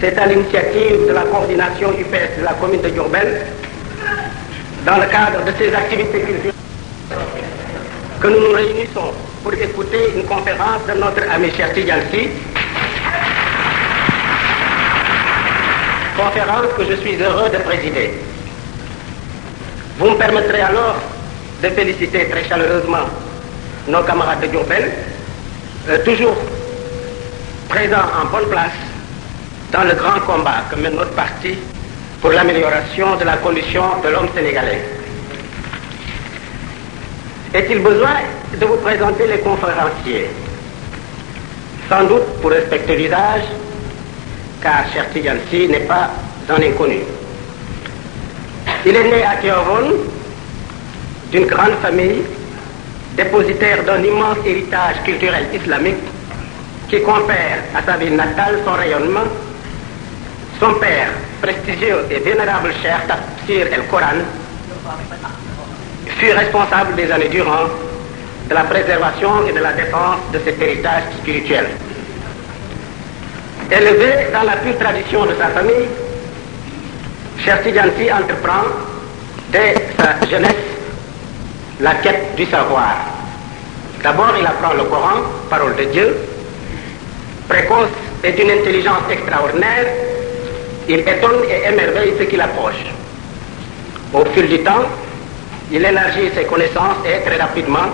C'est à l'initiative de la coordination UPS de la commune de Diourbel, dans le cadre de ces activités culturelles, que nous nous réunissons pour écouter une conférence de notre ami Cheikh Tidiane Sy, conférence que je suis heureux de présider. Vous me permettrez alors de féliciter très chaleureusement nos camarades de Diourbel, toujours présents en bonne place dans le grand combat que mène notre parti pour l'amélioration de la condition de l'homme sénégalais. Est-il besoin de vous présenter les conférenciers? Sans doute pour respecter l'usage, car Cheikh Tidiane Sy n'est pas un inconnu. Il est né à Tivaouane d'une grande famille, dépositaire d'un immense héritage culturel islamique qui confère à sa ville natale son rayonnement. Son père, prestigieux et vénérable Cheikh Tafsir el-Coran, fut responsable des années durant de la préservation et de la défense de cet héritage spirituel. Élevé dans la pure tradition de sa famille, Cheikh Tidiane Sy entreprend dès sa jeunesse la quête du savoir. D'abord, il apprend le Coran, parole de Dieu. Précoce et d'une intelligence extraordinaire, il étonne et émerveille ceux qui l'approchent. Au fil du temps, il élargit ses connaissances et très rapidement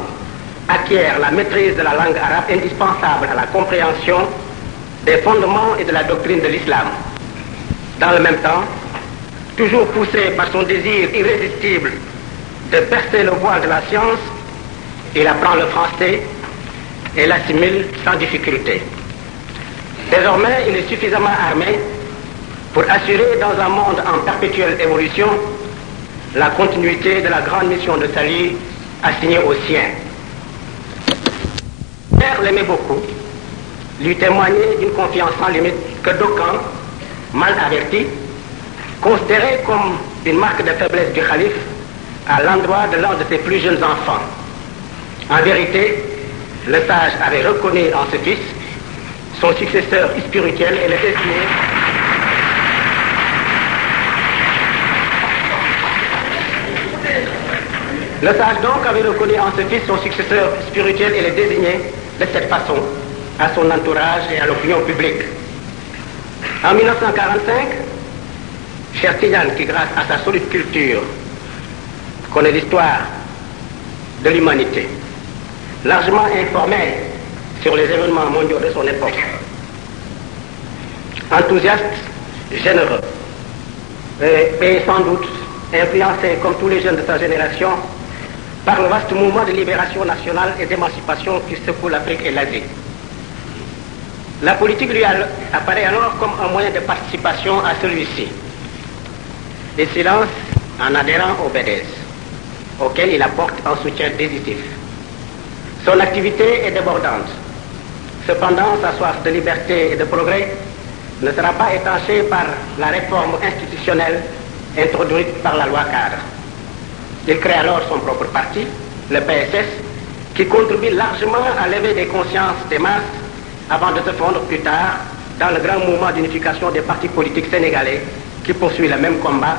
acquiert la maîtrise de la langue arabe indispensable à la compréhension des fondements et de la doctrine de l'islam. Dans le même temps, toujours poussé par son désir irrésistible de percer le voile de la science, il apprend le français et l'assimile sans difficulté. Désormais, il est suffisamment armé pour assurer dans un monde en perpétuelle évolution la continuité de la grande mission de salut assignée aux siens. Son père l'aimait beaucoup, lui témoignait d'une confiance sans limite que d'aucuns, mal avertis, considéraient comme une marque de faiblesse du calife à l'endroit de l'un de ses plus jeunes enfants. En vérité, le sage avait reconnu en ce fils son successeur spirituel et le destiné Le sage donc avait reconnu en ce fils son successeur spirituel et le désigné de cette façon à son entourage et à l'opinion publique. En 1945, Cheikh Tidiane, qui grâce à sa solide culture connaît l'histoire de l'humanité, largement informé sur les événements mondiaux de son époque, enthousiaste, généreux, et sans doute influencé comme tous les jeunes de sa génération par le vaste mouvement de libération nationale et d'émancipation qui secoue l'Afrique et l'Asie. La politique lui apparaît alors comme un moyen de participation à celui-ci. Il s'y lance en adhérant au BDS, auquel il apporte un soutien décisif. Son activité est débordante. Cependant, sa soif de liberté et de progrès ne sera pas étanchée par la réforme institutionnelle introduite par la loi cadre. Il crée alors son propre parti, le PSS, qui contribue largement à l'éveil des consciences des masses avant de se fondre plus tard dans le grand mouvement d'unification des partis politiques sénégalais qui poursuit le même combat,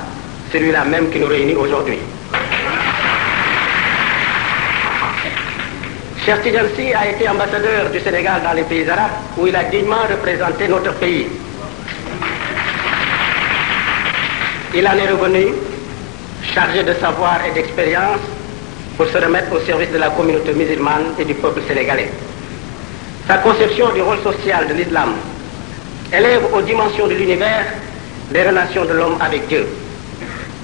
celui-là même qui nous réunit aujourd'hui. Cheikh Tidiane Sy a été ambassadeur du Sénégal dans les pays arabes où il a dignement représenté notre pays. Il en est revenu chargé de savoir et d'expérience pour se remettre au service de la communauté musulmane et du peuple sénégalais. Sa conception du rôle social de l'islam élève aux dimensions de l'univers les relations de l'homme avec Dieu.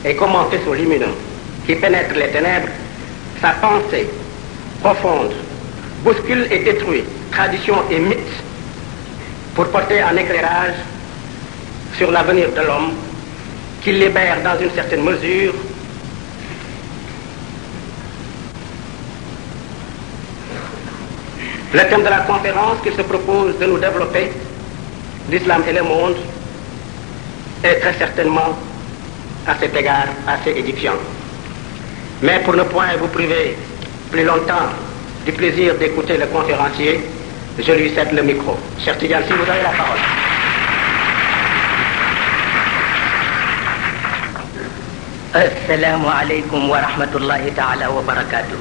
Et comme un faisceau lumineux qui pénètre les ténèbres, sa pensée profonde bouscule et détruit traditions et mythes pour porter un éclairage sur l'avenir de l'homme qui libère dans une certaine mesure le thème de la conférence qu'il se propose de nous développer, l'islam et le monde, est très certainement à cet égard assez édifiant. Mais pour ne point vous priver plus longtemps du plaisir d'écouter le conférencier, je lui cède le micro. Cheikh Tidiane Sy, vous avez la parole. Assalamu alaikum wa rahmatullahi ta'ala wa barakatuh.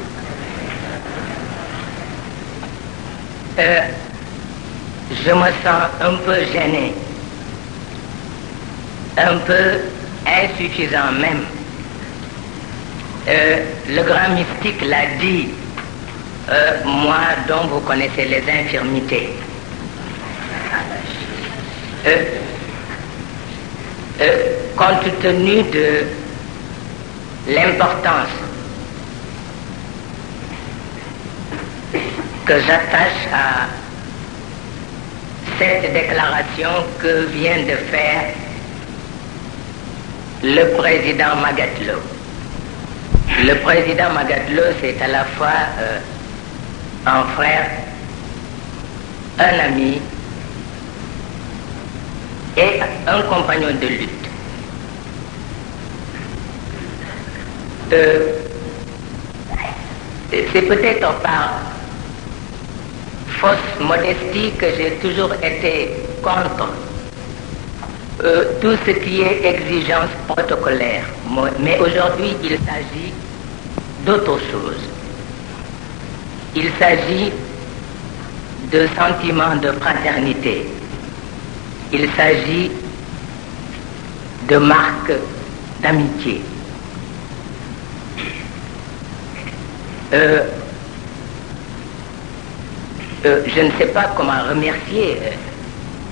Je me sens un peu gêné, un peu insuffisant même. Le grand mystique l'a dit, moi dont vous connaissez les infirmités. Compte tenu de l'importance que j'attache à cette déclaration que vient de faire le président Magatlo. Le président Magatlo, c'est à la fois un frère, un ami et un compagnon de lutte. C'est peut-être par fausse modestie que j'ai toujours été contre tout ce qui est exigence protocolaire. Mais aujourd'hui, il s'agit d'autre chose. Il s'agit de sentiments de fraternité. Il s'agit de marques d'amitié. Je ne sais pas comment remercier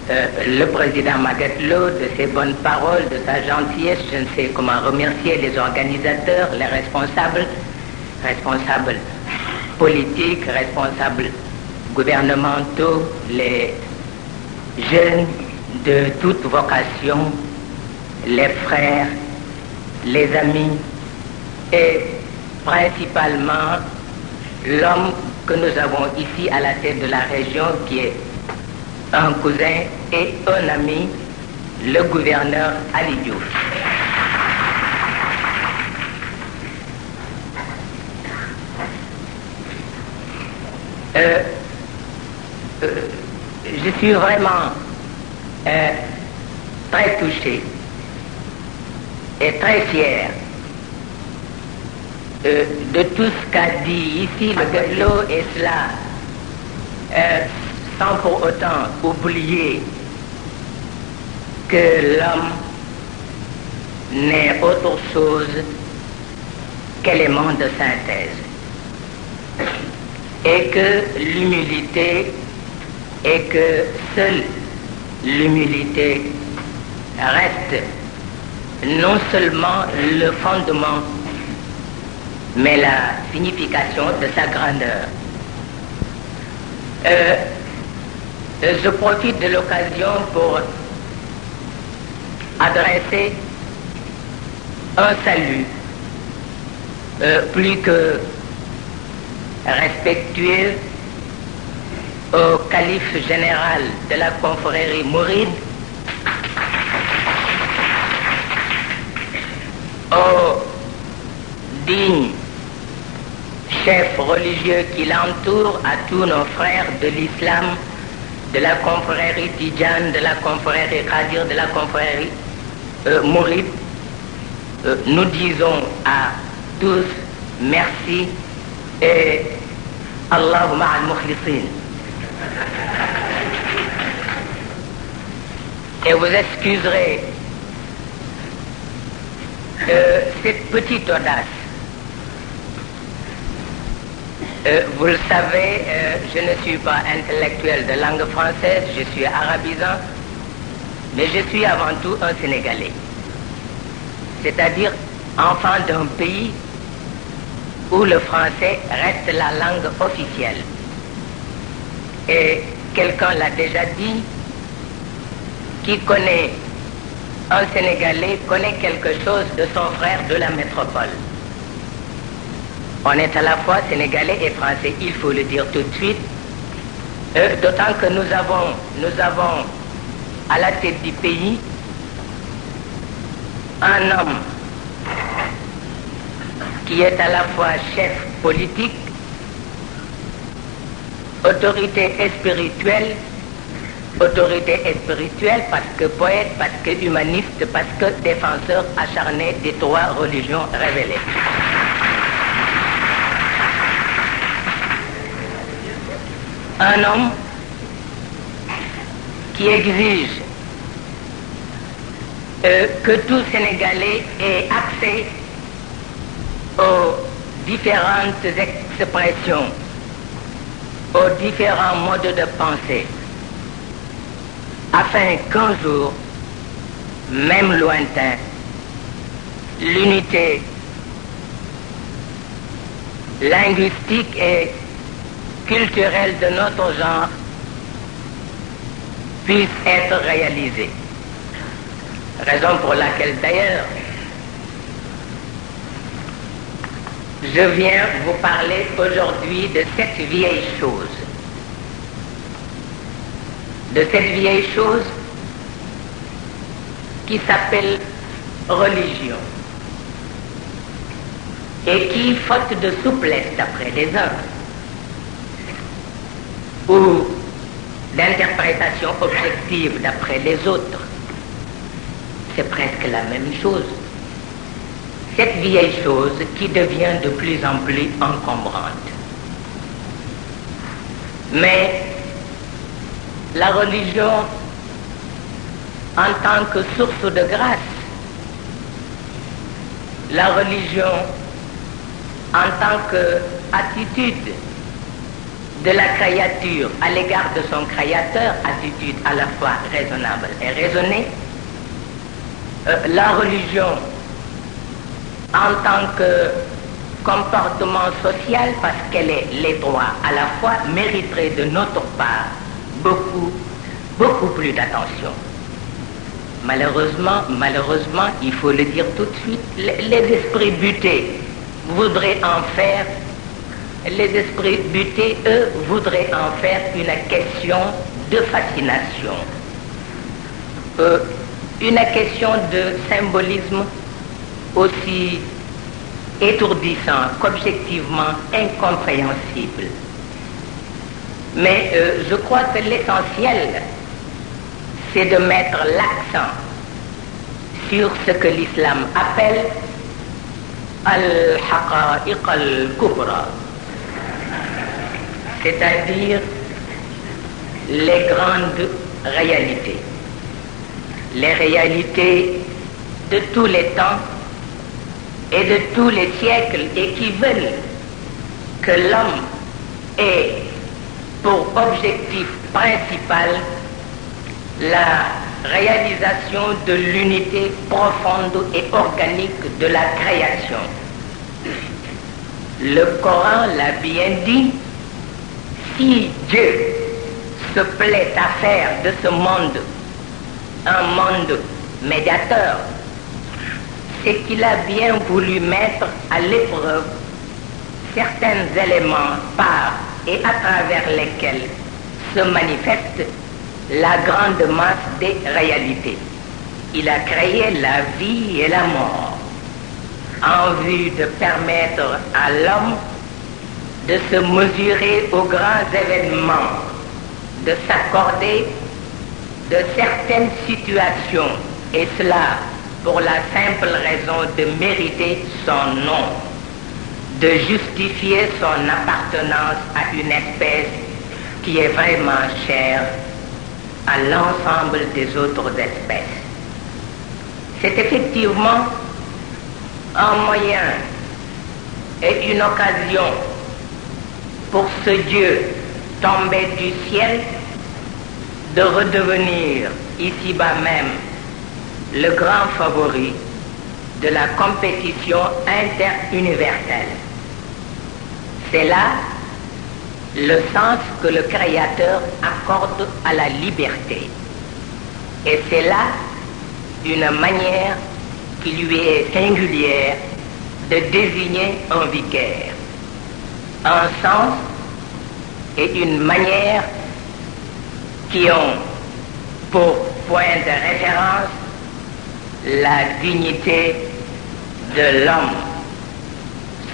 le président Magatlo de ses bonnes paroles, de sa gentillesse. Je ne sais comment remercier les organisateurs, les responsables politiques, responsables gouvernementaux, les jeunes de toute vocation, les frères, les amis et principalement l'homme que nous avons ici à la tête de la région qui est un cousin et un ami, le gouverneur Ali Diouf. Je suis vraiment très touché et très fier de tout ce qu'a dit ici le Magatlo, et cela sans pour autant oublier que l'homme n'est autre chose qu'élément de synthèse et que l'humilité et que seule l'humilité reste non seulement le fondement mais la signification de sa grandeur. Je profite de l'occasion pour adresser un salut plus que respectueux au calife général de la confrérie mouride, au digne chef religieux qui l'entoure, à tous nos frères de l'islam, de la confrérie Tidjane, de la confrérie Qadir, de la confrérie mouride. Nous disons à tous merci et Allahumma al-mukhlisin. Et vous excuserez cette petite audace. Vous le savez, je ne suis pas intellectuel de langue française, je suis arabisant, mais je suis avant tout un Sénégalais. C'est-à-dire enfant d'un pays où le français reste la langue officielle. Et quelqu'un l'a déjà dit, qui connaît un Sénégalais connaît quelque chose de son frère de la métropole. On est à la fois Sénégalais et Français, il faut le dire tout de suite, d'autant que nous avons à la tête du pays un homme qui est à la fois chef politique, autorité spirituelle autorité spirituelle, parce que poète, parce que humaniste, parce que défenseur acharné des trois religions révélées. Un homme qui exige que tout Sénégalais ait accès aux différentes expressions, aux différents modes de pensée, afin qu'un jour, même lointain, l'unité linguistique et culturelle de notre genre puisse être réalisée. Raison pour laquelle d'ailleurs je viens vous parler aujourd'hui de cette vieille chose. De cette vieille chose qui s'appelle religion et qui, faute de souplesse d'après les uns ou d'interprétation objective d'après les autres, c'est presque la même chose. Cette vieille chose qui devient de plus en plus encombrante. Mais la religion, en tant que source de grâce, la religion en tant qu'attitude de la créature à l'égard de son créateur, attitude à la fois raisonnable et raisonnée, la religion en tant que comportement social, parce qu'elle est les droits à la fois, mériterait de notre part beaucoup plus d'attention. Malheureusement, il faut le dire tout de suite, les esprits butés voudraient en faire, les esprits butés, eux, voudraient en faire une question de fascination, une question de symbolisme aussi étourdissant qu'objectivement incompréhensible. Mais je crois que l'essentiel, c'est de mettre l'accent sur ce que l'islam appelle al-haqa'iq al-kubra, c'est-à-dire les grandes réalités, les réalités de tous les temps et de tous les siècles, et qui veulent que l'homme ait pour objectif principal la réalisation de l'unité profonde et organique de la création. Le Coran l'a bien dit, si Dieu se plaît à faire de ce monde un monde médiateur, c'est qu'il a bien voulu mettre à l'épreuve certains éléments par et à travers lesquels se manifeste la grande masse des réalités. Il a créé la vie et la mort en vue de permettre à l'homme de se mesurer aux grands événements, de s'accorder de certaines situations, et cela pour la simple raison de mériter son nom, de justifier son appartenance à une espèce qui est vraiment chère à l'ensemble des autres espèces. C'est effectivement un moyen et une occasion pour ce Dieu tombé du ciel de redevenir ici-bas même le grand favori de la compétition interuniverselle. C'est là le sens que le Créateur accorde à la liberté. Et c'est là une manière qui lui est singulière de désigner un vicaire. Un sens et une manière qui ont pour point de référence la dignité de l'homme.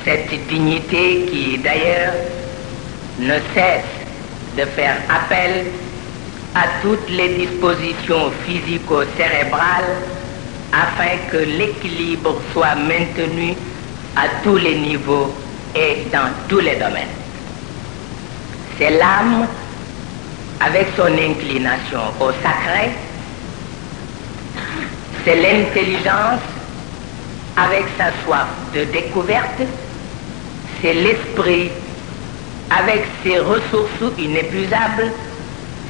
Cette dignité qui d'ailleurs ne cesse de faire appel à toutes les dispositions physico-cérébrales afin que l'équilibre soit maintenu à tous les niveaux et dans tous les domaines. C'est l'âme avec son inclination au sacré, c'est l'intelligence avec sa soif de découverte, c'est l'esprit avec ses ressources inépuisables,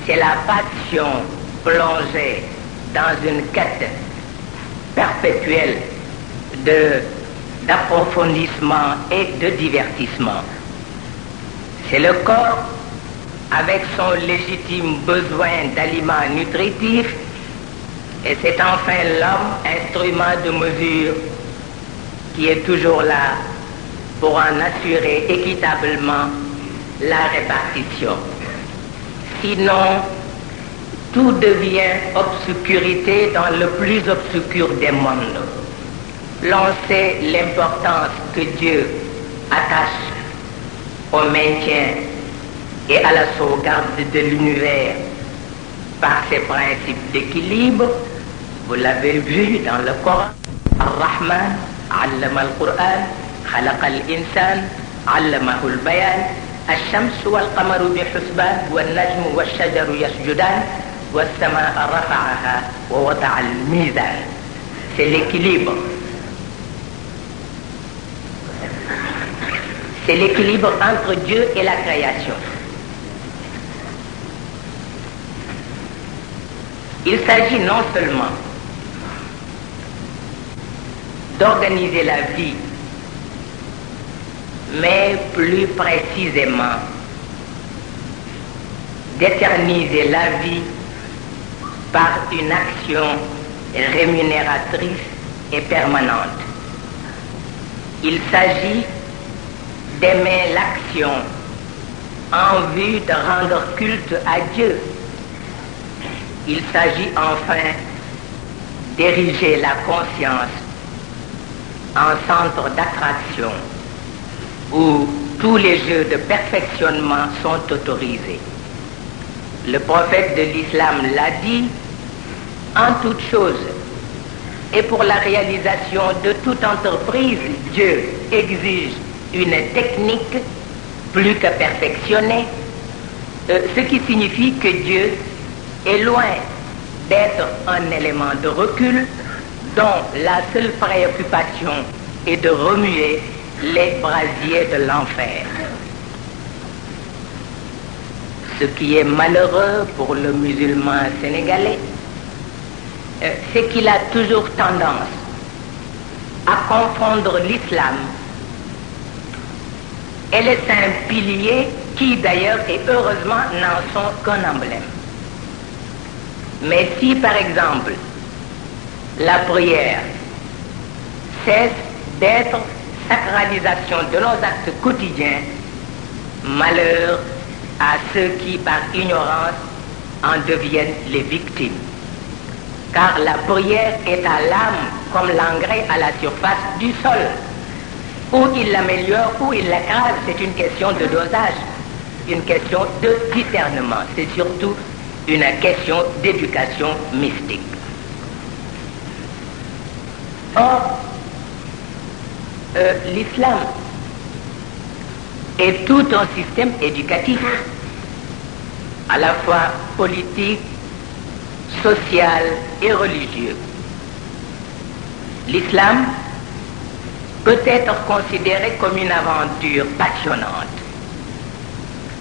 c'est la passion plongée dans une quête perpétuelle d'approfondissement et de divertissement. C'est le corps avec son légitime besoin d'aliments nutritifs et c'est enfin l'homme, instrument de mesure, qui est toujours là pour en assurer équitablement la répartition. Sinon, tout devient obscurité dans le plus obscur des mondes. L'on sait l'importance que Dieu attache au maintien et à la sauvegarde de l'univers par ses principes d'équilibre. Vous l'avez vu dans le Coran. Ar-Rahman, allama al-Qur'an, khalaqa al-insan, allamahu al-bayan, الشمس والقمر بحسبان والنجم والشجر يسجدان والسماء رفعها ووضع الميزان. C'est l'équilibre. C'est l'équilibre entre Dieu et la création. Il s'agit non seulement d'organiser la vie, mais plus précisément d'éterniser la vie par une action rémunératrice et permanente. Il s'agit d'aimer l'action en vue de rendre culte à Dieu. Il s'agit enfin d'ériger la conscience en centre d'attraction où tous les jeux de perfectionnement sont autorisés. Le prophète de l'islam l'a dit, en toute chose et pour la réalisation de toute entreprise, Dieu exige une technique plus que perfectionnée, ce qui signifie que Dieu est loin d'être un élément de recul dont la seule préoccupation est de remuer les brasiers de l'enfer. Ce qui est malheureux pour le musulman sénégalais, c'est qu'il a toujours tendance à confondre l'islam et les saints piliers qui d'ailleurs et heureusement n'en sont qu'un emblème. Mais si par exemple la prière cesse d'être sacralisation de nos actes quotidiens, malheur à ceux qui par ignorance en deviennent les victimes. Car la prière est à l'âme comme l'engrais à la surface du sol. Ou il l'améliore, ou il l'écrase, c'est une question de dosage, une question de discernement. C'est surtout une question d'éducation mystique. Or, l'islam est tout un système éducatif, à la fois politique, social et religieux. L'islam peut être considéré comme une aventure passionnante,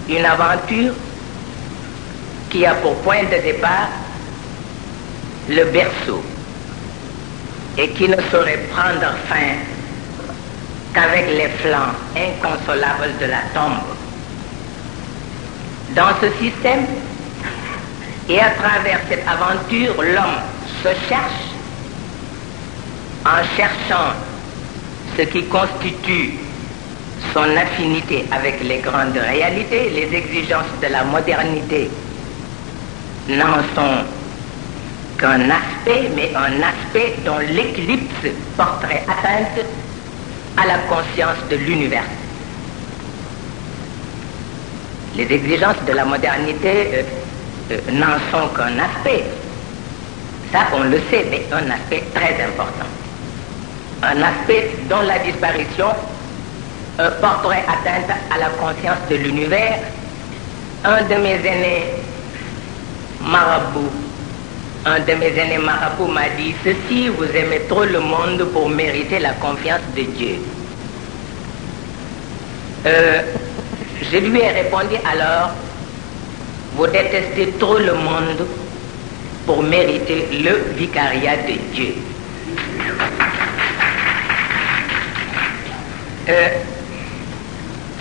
une aventure qui a pour point de départ le berceau et qui ne saurait prendre fin qu'avec les flancs inconsolables de la tombe. Dans ce système et à travers cette aventure, l'homme se cherche en cherchant ce qui constitue son affinité avec les grandes réalités. Les exigences de la modernité n'en sont qu'un aspect, mais un aspect dont l'éclipse porterait atteinte à la conscience de l'univers. Les exigences de la modernité n'en sont qu'un aspect. Ça, on le sait, mais un aspect très important. Un aspect dont la disparition porterait atteinte à la conscience de l'univers. Un de mes aînés marabouts m'a dit ceci: vous aimez trop le monde pour mériter la confiance de Dieu. Je lui ai répondu alors: vous détestez trop le monde pour mériter le vicariat de Dieu.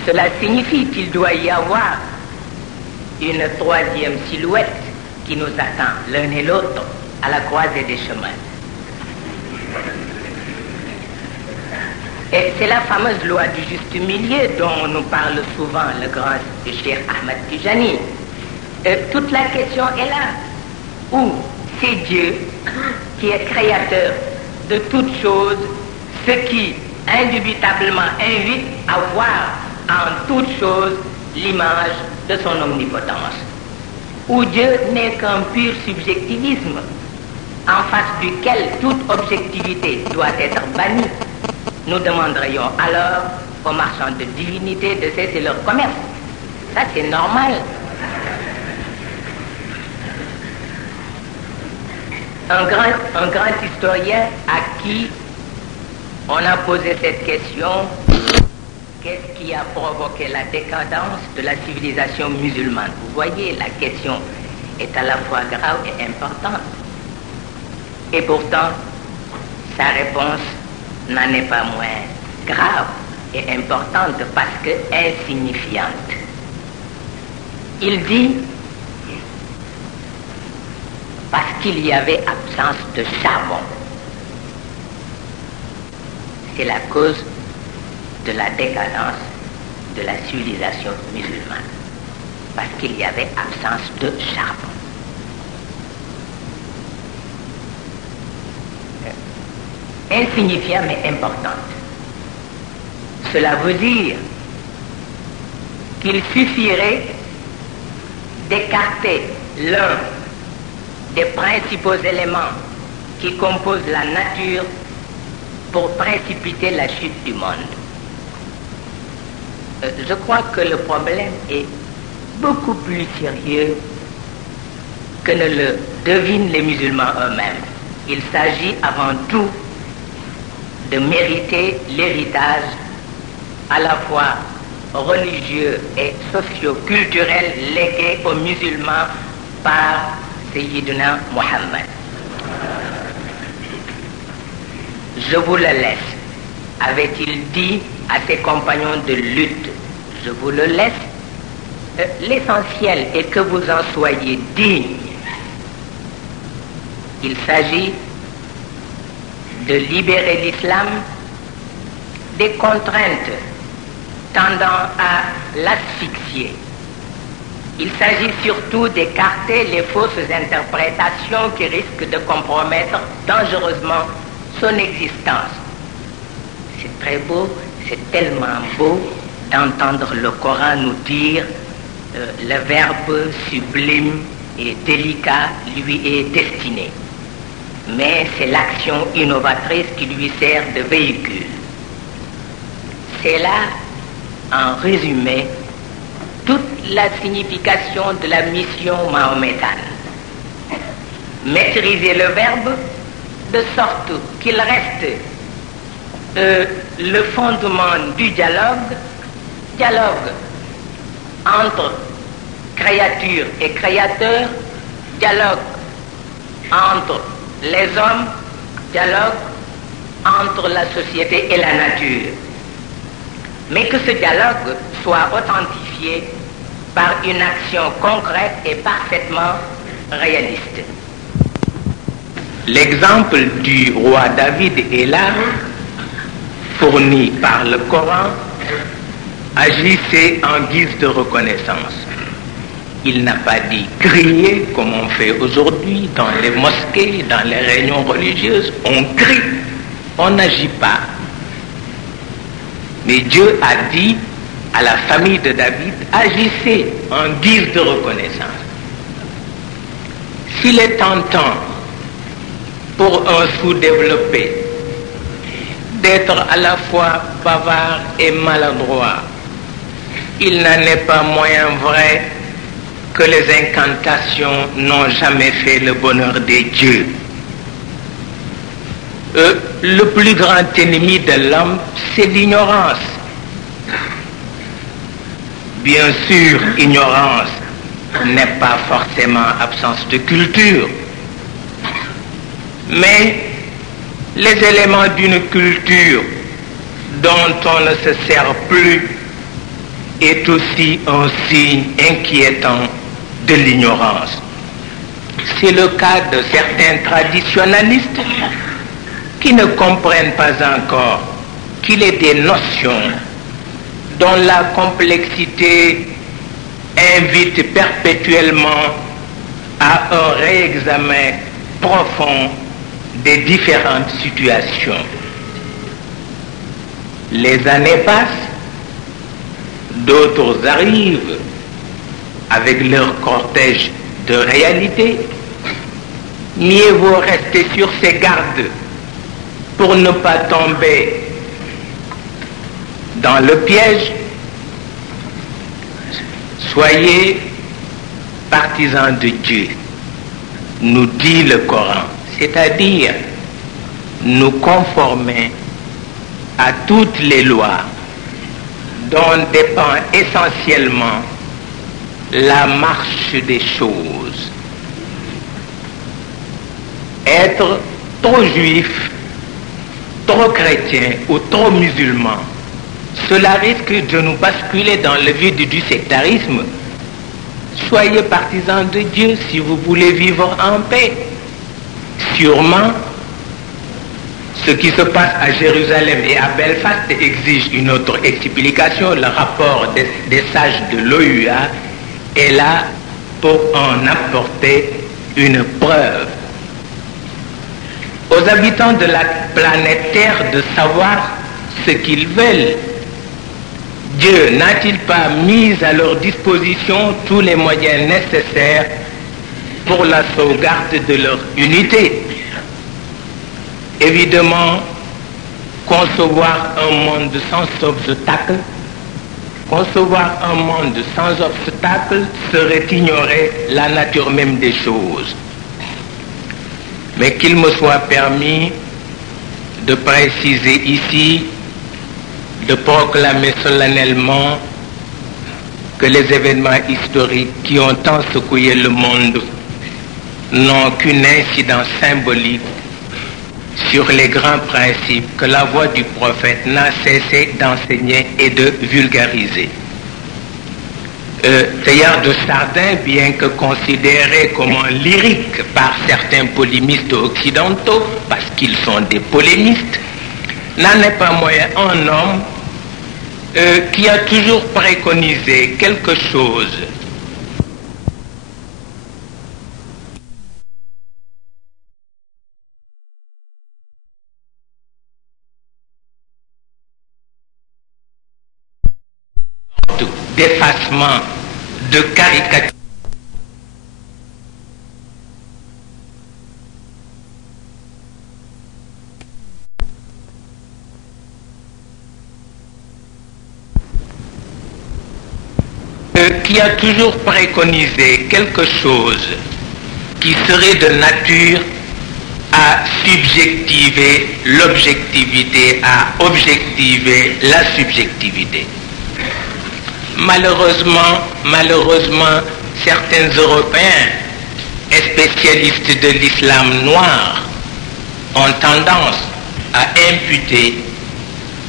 Cela signifie qu'il doit y avoir une troisième silhouette qui nous attend l'un et l'autre à la croisée des chemins. Et c'est la fameuse loi du juste milieu dont nous parle souvent le grand Cheikh Ahmad Tijani. Toute la question est là. Où c'est Dieu qui est créateur de toutes choses, ce qui indubitablement invite à voir en toutes choses l'image de son omnipotence. Où Dieu n'est qu'un pur subjectivisme, en face duquel toute objectivité doit être bannie, nous demanderions alors aux marchands de divinité de cesser leur commerce. Ça, c'est normal. Un grand historien à qui on a posé cette question: qu'est-ce qui a provoqué la décadence de la civilisation musulmane? Vous voyez, la question est à la fois grave et importante. Et pourtant, sa réponse n'en est pas moins grave et importante parce que insignifiante. Il dit: parce qu'il y avait absence de charbon. C'est la cause de la décadence de la civilisation musulmane. Parce qu'il y avait absence de charbon. Insignifiant mais importante. Cela veut dire qu'il suffirait d'écarter l'un des principaux éléments qui composent la nature pour précipiter la chute du monde. Je crois que le problème est beaucoup plus sérieux que ne le devinent les musulmans eux-mêmes. Il s'agit avant tout de mériter l'héritage à la fois religieux et socio-culturel légué aux musulmans par Sayyidina Muhammad. Je vous le laisse, avait-il dit à ses compagnons de lutte. Je vous le laisse. L'essentiel est que vous en soyez dignes. Il s'agit de libérer l'islam des contraintes tendant à l'asphyxier. Il s'agit surtout d'écarter les fausses interprétations qui risquent de compromettre dangereusement son existence. C'est très beau, c'est tellement beau d'entendre le Coran nous dire le verbe sublime et délicat lui est destiné. Mais c'est l'action innovatrice qui lui sert de véhicule. C'est là, en résumé, toute la signification de la mission mahométane. Maîtriser le verbe de sorte qu'il reste le fondement du dialogue entre créature et créateur, dialogue entre les hommes, dialogue entre la société et la nature. Mais que ce dialogue soit authentifié par une action concrète et parfaitement réaliste. L'exemple du roi David est là, fourni par le Coran, agissait en guise de reconnaissance. Il n'a pas dit crier comme on fait aujourd'hui dans les mosquées, dans les réunions religieuses. On crie, on n'agit pas. Mais Dieu a dit à la famille de David, agissez en guise de reconnaissance. S'il est tentant pour un sous-développé d'être à la fois bavard et maladroit, il n'en est pas moins vrai que les incantations n'ont jamais fait le bonheur des dieux. Le plus grand ennemi de l'homme, c'est l'ignorance. Bien sûr, ignorance n'est pas forcément absence de culture, mais les éléments d'une culture dont on ne se sert plus est aussi un signe inquiétant de l'ignorance. C'est le cas de certains traditionalistes qui ne comprennent pas encore qu'il est des notions dont la complexité invite perpétuellement à un réexamen profond des différentes situations. Les années passent, d'autres arrivent avec leur cortège de réalité. Mieux vaut rester sur ses gardes pour ne pas tomber dans le piège. Soyez partisans de Dieu, nous dit le Coran, c'est-à-dire nous conformer à toutes les lois dont dépend essentiellement la marche des choses. Être trop juif, trop chrétien ou trop musulman, cela risque de nous basculer dans le vide du sectarisme. Soyez partisans de Dieu si vous voulez vivre en paix. Sûrement, ce qui se passe à Jérusalem et à Belfast exige une autre explication. Le rapport des sages de l'OUA est là pour en apporter une preuve. Aux habitants de la planète Terre de savoir ce qu'ils veulent. Dieu n'a-t-il pas mis à leur disposition tous les moyens nécessaires pour la sauvegarde de leur unité? Évidemment, concevoir un monde sans obstacle, serait ignorer la nature même des choses. Mais qu'il me soit permis de préciser ici, de proclamer solennellement que les événements historiques qui ont tant secoué le monde n'ont qu'une incidence symbolique sur les grands principes que la voix du prophète n'a cessé d'enseigner et de vulgariser. Teilhard de Chardin, bien que considéré comme un lyrique par certains polémistes occidentaux, parce qu'ils sont des polémistes, n'en est pas moins un homme qui a toujours préconisé quelque chose d'effacement, de caricature. Qui a toujours préconisé quelque chose qui serait de nature à subjectiver l'objectivité, à objectiver la subjectivité. Malheureusement, certains Européens et spécialistes de l'islam noir ont tendance à imputer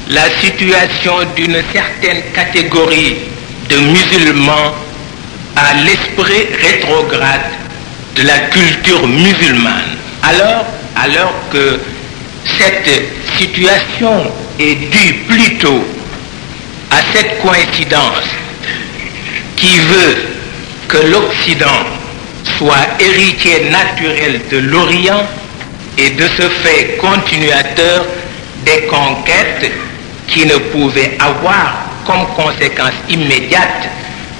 la situation d'une certaine catégorie de musulmans à l'esprit rétrograde de la culture musulmane, alors que cette situation est due plutôt à cette coïncidence qui veut que l'Occident soit héritier naturel de l'Orient et de ce fait continuateur des conquêtes qui ne pouvaient avoir comme conséquence immédiate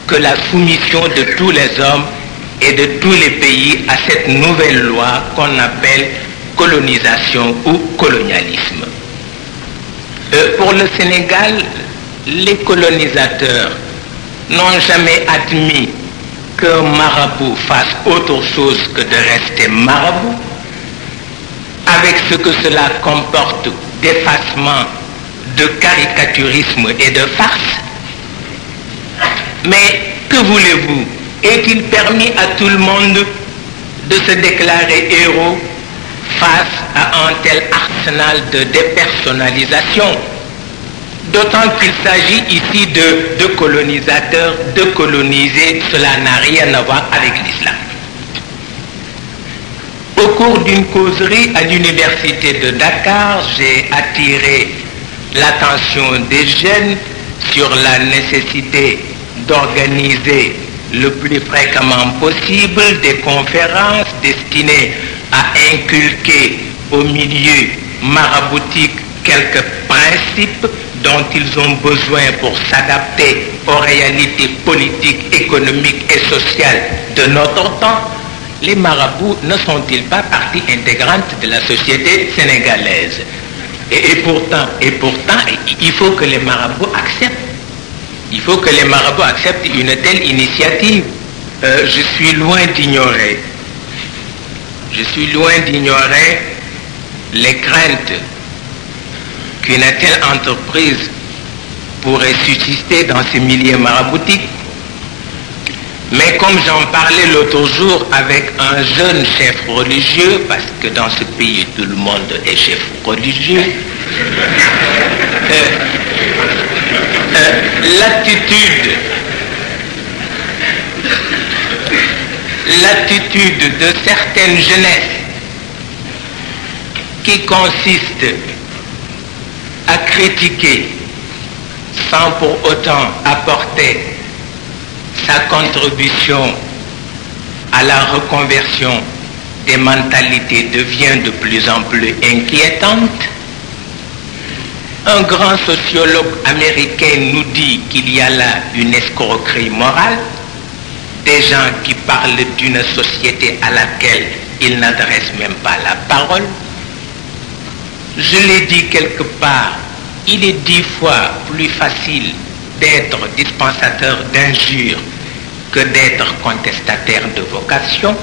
que la soumission de tous les hommes et de tous les pays à cette nouvelle loi qu'on appelle colonisation ou colonialisme. Pour le Sénégal, les colonisateurs n'ont jamais admis qu'un marabout fasse autre chose que de rester marabout, avec ce que cela comporte d'effacement, de caricaturisme et de farce. Mais que voulez-vous? Est-il permis à tout le monde de se déclarer héros face à un tel arsenal de dépersonnalisation? D'autant qu'il s'agit ici de colonisateurs, de coloniser, cela n'a rien à voir avec l'islam. Au cours d'une causerie à l'université de Dakar, j'ai attiré l'attention des jeunes sur la nécessité d'organiser le plus fréquemment possible des conférences destinées à inculquer au milieu maraboutique quelques principes dont ils ont besoin pour s'adapter aux réalités politiques, économiques et sociales de notre temps. Les marabouts ne sont-ils pas partie intégrante de la société sénégalaise? Et pourtant, il faut que les marabouts acceptent. Il faut que les marabouts acceptent une telle initiative. Je suis loin d'ignorer les craintes qu'une telle entreprise pourrait susciter dans ces milieux maraboutiques. Mais comme j'en parlais l'autre jour avec un jeune chef religieux, parce que dans ce pays tout le monde est chef religieux, l'attitude de certaines jeunesses qui consiste à critiquer sans pour autant apporter sa contribution à la reconversion des mentalités devient de plus en plus inquiétante. Un grand sociologue américain nous dit qu'il y a là une escroquerie morale, des gens qui parlent d'une société à laquelle ils n'adressent même pas la parole. Je l'ai dit quelque part, il est 10 fois plus facile d'être dispensateur d'injures que d'être contestataire de vocation.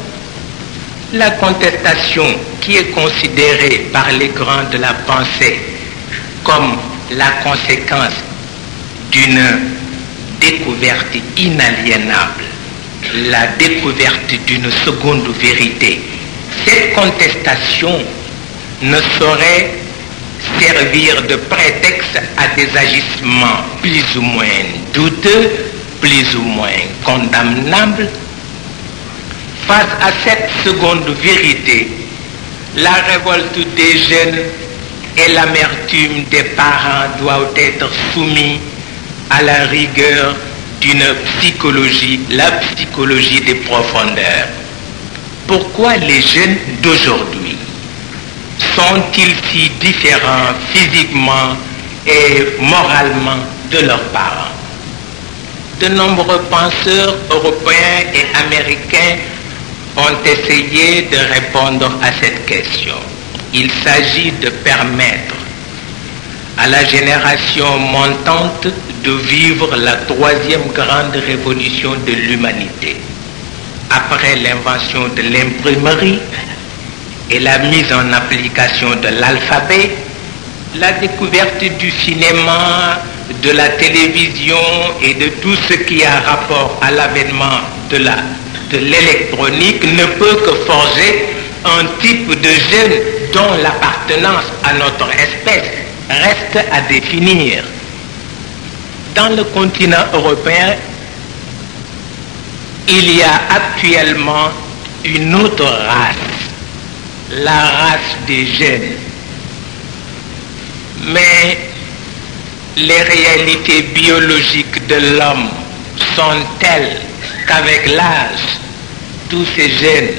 La contestation, qui est considérée par les grands de la pensée comme la conséquence d'une découverte inaliénable, la découverte d'une seconde vérité, cette contestation ne saurait servir de prétexte à des agissements plus ou moins douteux, plus ou moins condamnables. Face à cette seconde vérité, la révolte des jeunes et l'amertume des parents doivent être soumis à la rigueur d'une psychologie, la psychologie des profondeurs. Pourquoi les jeunes d'aujourd'hui sont-ils si différents physiquement et moralement de leurs parents? De nombreux penseurs européens et américains ont essayé de répondre à cette question. Il s'agit de permettre à la génération montante de vivre la troisième grande révolution de l'humanité. Après l'invention de l'imprimerie et la mise en application de l'alphabet, la découverte du cinéma, de la télévision et de tout ce qui a rapport à l'avènement de l'électronique ne peut que forger un type de jeune dont l'appartenance à notre espèce reste à définir. Dans le continent européen, il y a actuellement une autre race, la race des jeunes. Mais les réalités biologiques de l'homme sont telles qu'avec l'âge, tous ces jeunes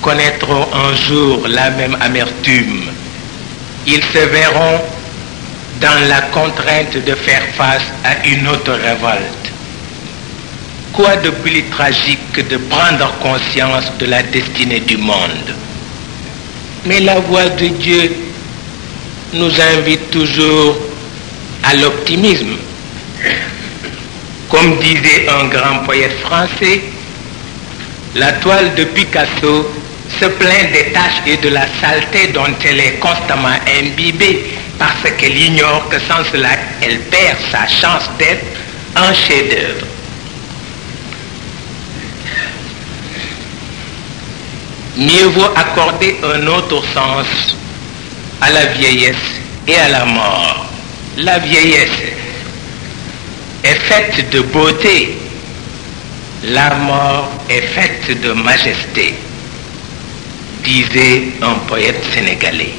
connaîtront un jour la même amertume. Ils se verront dans la contrainte de faire face à une autre révolte. Quoi de plus tragique que de prendre conscience de la destinée du monde? Mais la voix de Dieu nous invite toujours à l'optimisme. Comme disait un grand poète français, la toile de Picasso se plaint des taches et de la saleté dont elle est constamment imbibée parce qu'elle ignore que sans cela, elle perd sa chance d'être un chef-d'œuvre. Mieux vaut accorder un autre sens à la vieillesse et à la mort. La vieillesse est faite de beauté, la mort est faite de majesté, disait un poète sénégalais.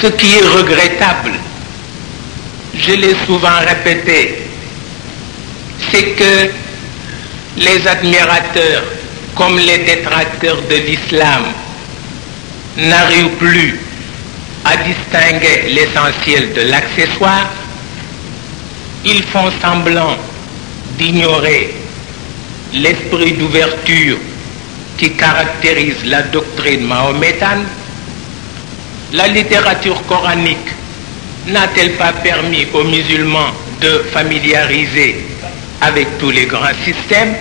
Ce qui est regrettable, je l'ai souvent répété, c'est que les admirateurs comme les détracteurs de l'islam n'arrivent plus à distinguer l'essentiel de l'accessoire. Ils font semblant d'ignorer l'esprit d'ouverture qui caractérise la doctrine mahométane. La littérature coranique n'a-t-elle pas permis aux musulmans de familiariser avec tous les grands systèmes,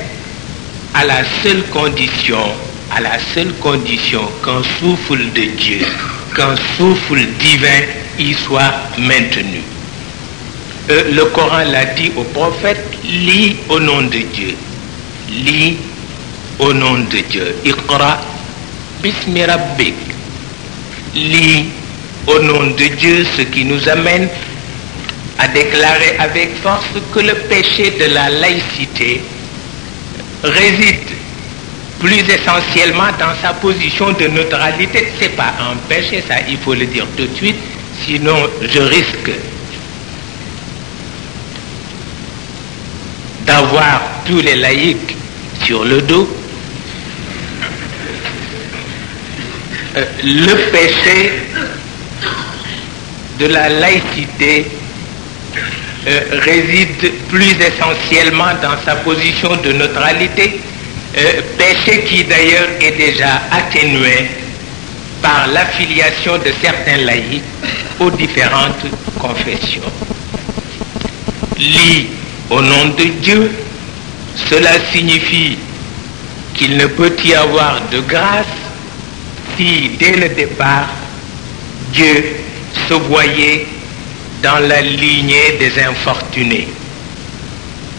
à la seule condition qu'un souffle de Dieu, qu'un souffle divin y soit maintenu. Le Coran l'a dit au prophète, lis au nom de Dieu. Lis au nom de Dieu. Iqra bismi rabbik. Lis au nom de Dieu, ce qui nous amène à déclarer avec force que le péché de la laïcité réside plus essentiellement dans sa position de neutralité. C'est pas un péché, ça, il faut le dire tout de suite, sinon je risque d'avoir tous les laïcs sur le dos. Le péché de la laïcité réside plus essentiellement dans sa position de neutralité, péché qui d'ailleurs est déjà atténué par l'affiliation de certains laïcs aux différentes confessions. Lis au nom de Dieu, cela signifie qu'il ne peut y avoir de grâce si dès le départ Dieu se voyait dans la lignée des infortunés.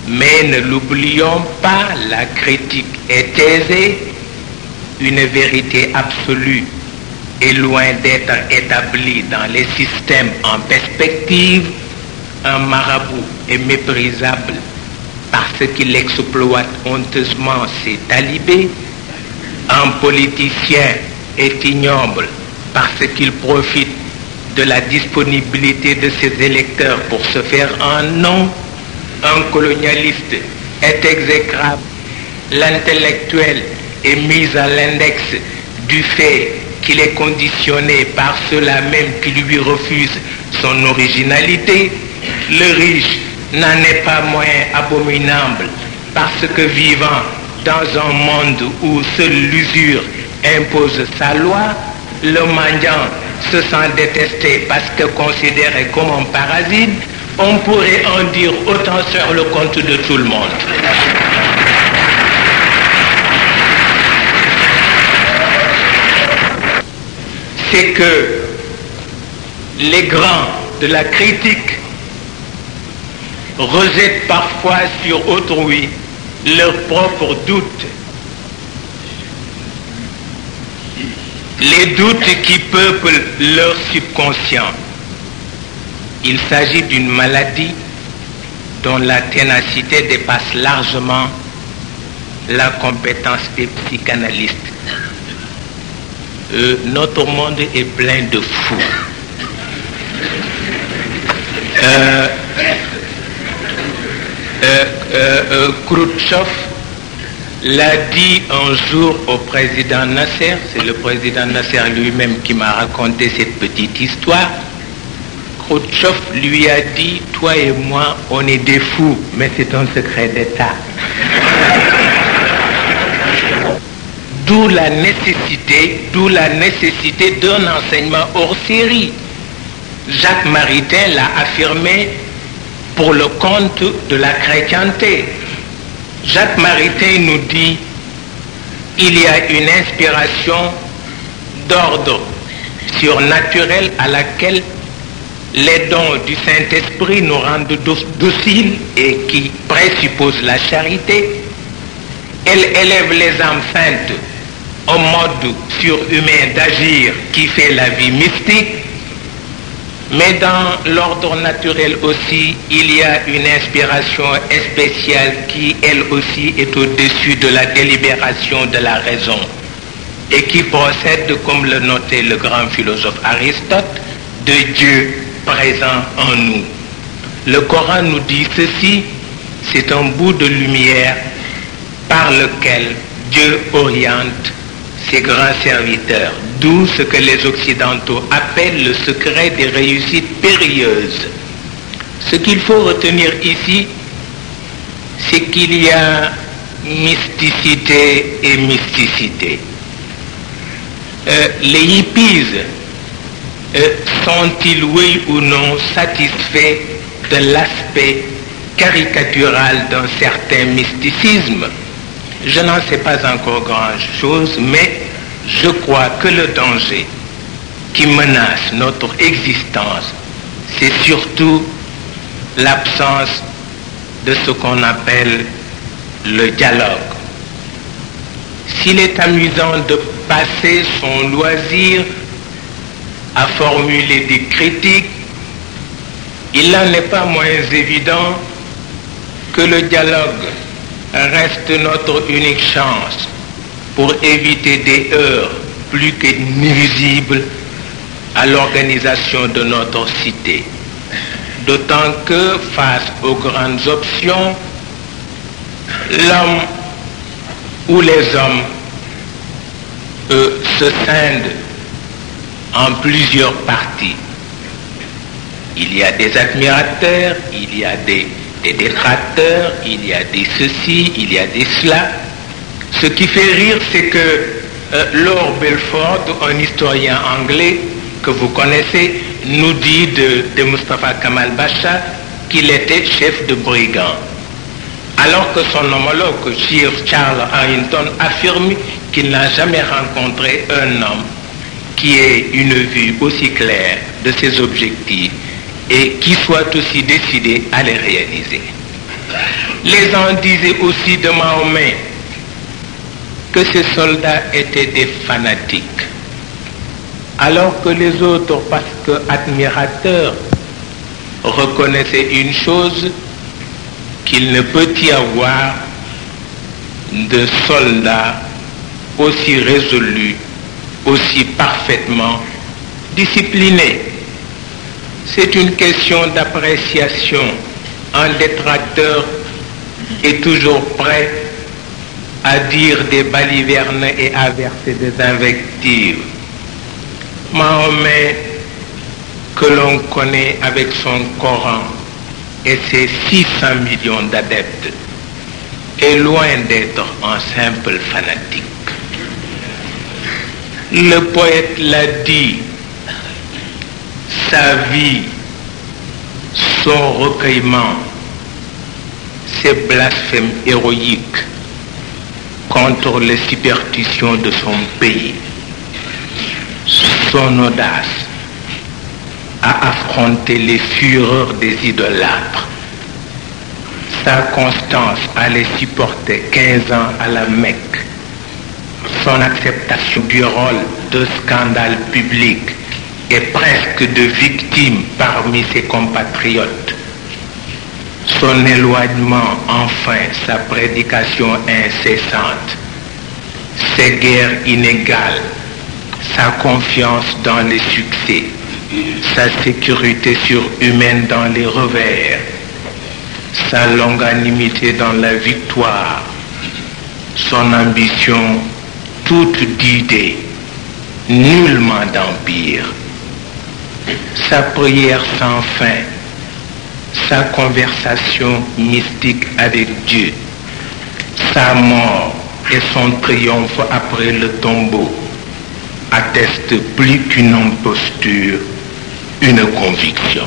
Mais ne l'oublions pas, la critique est aisée, une vérité absolue est loin d'être établie dans les systèmes en perspective. Un marabout est méprisable parce qu'il exploite honteusement ses talibés. Un politicien est ignoble parce qu'il profite de la disponibilité de ses électeurs pour se faire un nom. Un colonialiste est exécrable. L'intellectuel est mis à l'index du fait qu'il est conditionné par ceux-là même qui lui refusent son originalité. Le riche n'en est pas moins abominable parce que vivant dans un monde où seule l'usure impose sa loi, le mendiant se sent détesté parce que considéré comme un parasite. On pourrait en dire autant sur le compte de tout le monde. C'est que les grands de la critique rejettent parfois sur autrui leurs propres doutes. Les doutes qui peuplent leur subconscient. Il s'agit d'une maladie dont la ténacité dépasse largement la compétence des psychanalystes. Notre monde est plein de fous. Khrouchtchev l'a dit un jour au président Nasser, c'est le président Nasser lui-même qui m'a raconté cette petite histoire. Khrouchtchev lui a dit « Toi et moi, on est des fous, mais c'est un secret d'État. » D'où la nécessité d'un enseignement hors série. Jacques Maritain l'a affirmé pour le compte de la chrétienté. Jacques Maritain nous dit il y a une inspiration d'ordre surnaturel à laquelle les dons du Saint-Esprit nous rendent dociles et qui présuppose la charité. Elle élève les âmes saintes au mode surhumain d'agir qui fait la vie mystique. Mais dans l'ordre naturel aussi, il y a une inspiration spéciale qui, elle aussi, est au-dessus de la délibération de la raison et qui procède, comme le notait le grand philosophe Aristote, de Dieu présent en nous. Le Coran nous dit ceci, c'est un bout de lumière par lequel Dieu oriente ses grands serviteurs, d'où ce que les Occidentaux appellent le secret des réussites périlleuses. Ce qu'il faut retenir ici, c'est qu'il y a mysticité et mysticité. Les hippies sont-ils, oui ou non, satisfaits de l'aspect caricatural d'un certain mysticisme? Je n'en sais pas encore grand-chose, mais je crois que le danger qui menace notre existence, c'est surtout l'absence de ce qu'on appelle le dialogue. S'il est amusant de passer son loisir à formuler des critiques, il n'en est pas moins évident que le dialogue reste notre unique chance pour éviter des heurts plus que nuisibles à l'organisation de notre cité. D'autant que, face aux grandes options, l'homme ou les hommes se scindent en plusieurs parties. Il y a des admirateurs, il y a des détracteurs, il y a des ceci, il y a des cela. Ce qui fait rire, c'est que Lord Belford, un historien anglais que vous connaissez, nous dit de Mustafa Kemal Pasha qu'il était chef de brigand. Alors que son homologue, Sir Charles Harrington, affirme qu'il n'a jamais rencontré un homme qui ait une vue aussi claire de ses objectifs et qui soit aussi décidé à les réaliser. Les gens disaient aussi de Mahomet que ces soldats étaient des fanatiques, alors que les autres, parce que admirateurs, reconnaissaient une chose, qu'il ne peut y avoir de soldats aussi résolus, aussi parfaitement disciplinés. C'est une question d'appréciation. Un détracteur est toujours prêt à dire des balivernes et à verser des invectives. Mahomet, que l'on connaît avec son Coran et ses 600 millions d'adeptes, est loin d'être un simple fanatique. Le poète l'a dit, sa vie, son recueillement, ses blasphèmes héroïques contre les superstitions de son pays, son audace à affronter les fureurs des idolâtres, sa constance à les supporter 15 ans à la Mecque, son acceptation du rôle de scandale public et presque de victime parmi ses compatriotes, son éloignement, enfin, sa prédication incessante, ses guerres inégales, sa confiance dans les succès, sa sécurité surhumaine dans les revers, sa longanimité dans la victoire, son ambition toute d'idées, nullement d'empire, sa prière sans fin, sa conversation mystique avec Dieu, sa mort et son triomphe après le tombeau attestent plus qu'une imposture, une conviction.